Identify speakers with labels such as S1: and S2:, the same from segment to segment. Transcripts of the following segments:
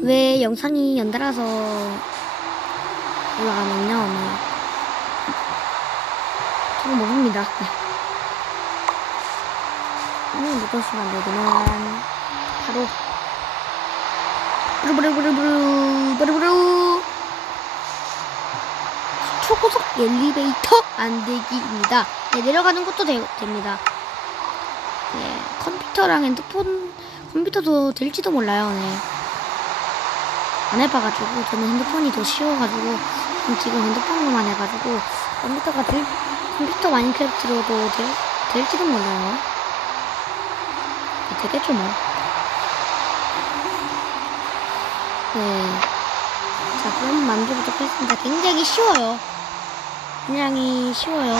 S1: 왜 영상이 연달아서 올라가면요. 네. 모릅니다. 네. 음, 이것이 안 되지만 바로 부르부르부르부르 부르부르 초고속 엘리베이터 만들기입니다. 네, 내려가는 것도 되, 됩니다. 네, 컴퓨터랑 핸드폰 컴퓨터도 될지도 몰라요. 네. 안 해봐가지고 저는 핸드폰이 더 쉬워가지고 지금 핸드폰으로만 해가지고 컴퓨터가 될 컴퓨터 마인크래프트로도 될, 될지도 몰라요. 네, 되겠죠 뭐. 네. 자 그럼 만들어보도록 하겠습니다. 굉장히 쉬워요. 굉장히 쉬워요.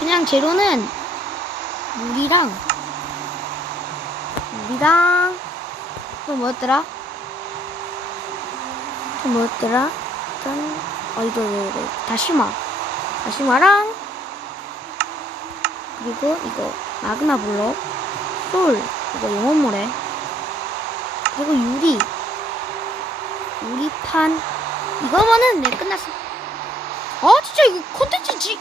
S1: 그냥 재료는 물이랑 물이랑 또 뭐였더라? 또 뭐였더라? 짠. 어 이거 이거, 이거. 다시마. 다시마랑 그리고 이거 마그마 블록 솔. 이거 영혼모래 그리고 유리. 유리판. 이거면은 네 끝났어. 아 진짜 이거 콘텐츠 지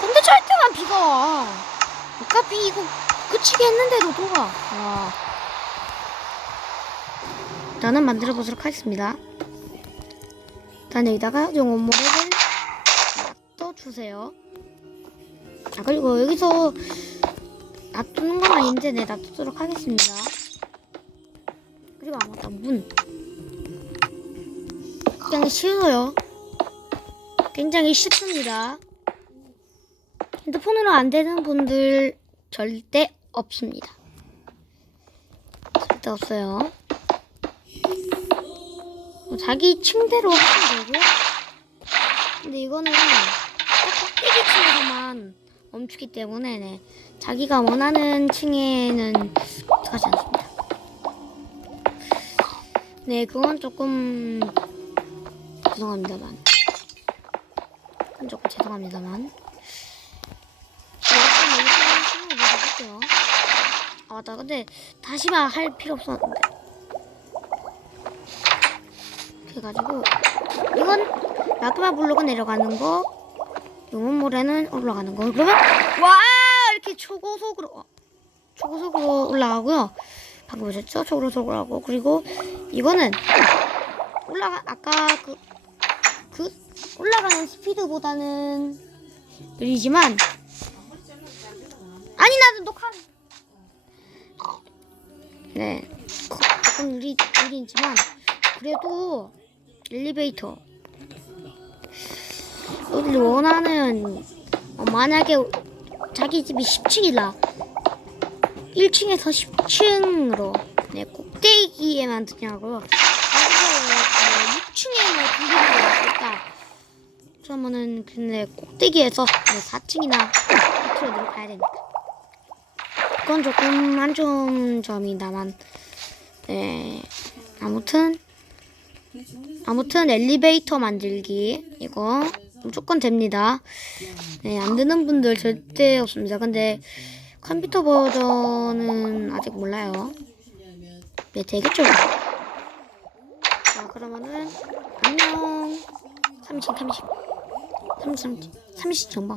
S1: 콘텐츠 할 때만 비가 와. 어차피 이거 그치게 했는데도 또가 와 나는 만들어 보도록 하겠습니다. 일단 여기다가 영혼 모래를 놔둬주세요. 아 그리고 여기서 놔두는 건 아닌데 네 놔두도록 하겠습니다. 그리고 아 맞다 문. 굉장히 쉬워요. 굉장히 쉽습니다. 핸드폰으로 안 되는 분들 절대 없습니다. 절대 없어요. 뭐 자기 층대로 하면 되고요 근데 이거는 딱 꼭대기 층에서만 멈추기 때문에 네. 자기가 원하는 층에는 들어가지 않습니다 네, 그건 조금 죄송합니다만. 그건 조금 죄송합니다만. 일단 여기서 신호 보여줄게요. 아 맞다. 근데 다시마 할 필요 없었는데. 그래가지고 이건 마그마 블록은 내려가는 거, 용문모래는 올라가는 거. 그러면 와 이렇게 초고속으로 어, 초고속으로 올라가고요. 방금 보셨죠? 초고속으로 올라가고 그리고 이거는 올라가 아까 그, 그 올라가는 스피드보다는 느리지만 아니 나도 녹화 네 조금 느리 느리지만 그래도 엘리베이터 우리 원하는 어, 만약에 자기 집이 10층이라 1층에서 10층으로 네 꼭대기에만 드냐고요. 거기서 6층에만 두기로 했다. 그러면은 근데 꼭대기에서 네, 4층이나 밑으로 내려가야 됩니다. 그건 조금 안 좋은 점이다만 네 아무튼 아무튼 엘리베이터 만들기 이거 무조건 됩니다. 네, 안 되는 분들 절대 없습니다. 근데 컴퓨터 버전은 아직 몰라요. 네, 되겠죠? 자, 그러면은 안녕. 30, 30, 30, 30, 30 전방.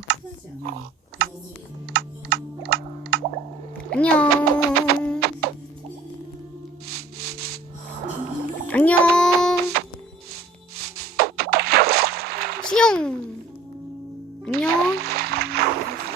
S1: 안녕. 수영. 안녕.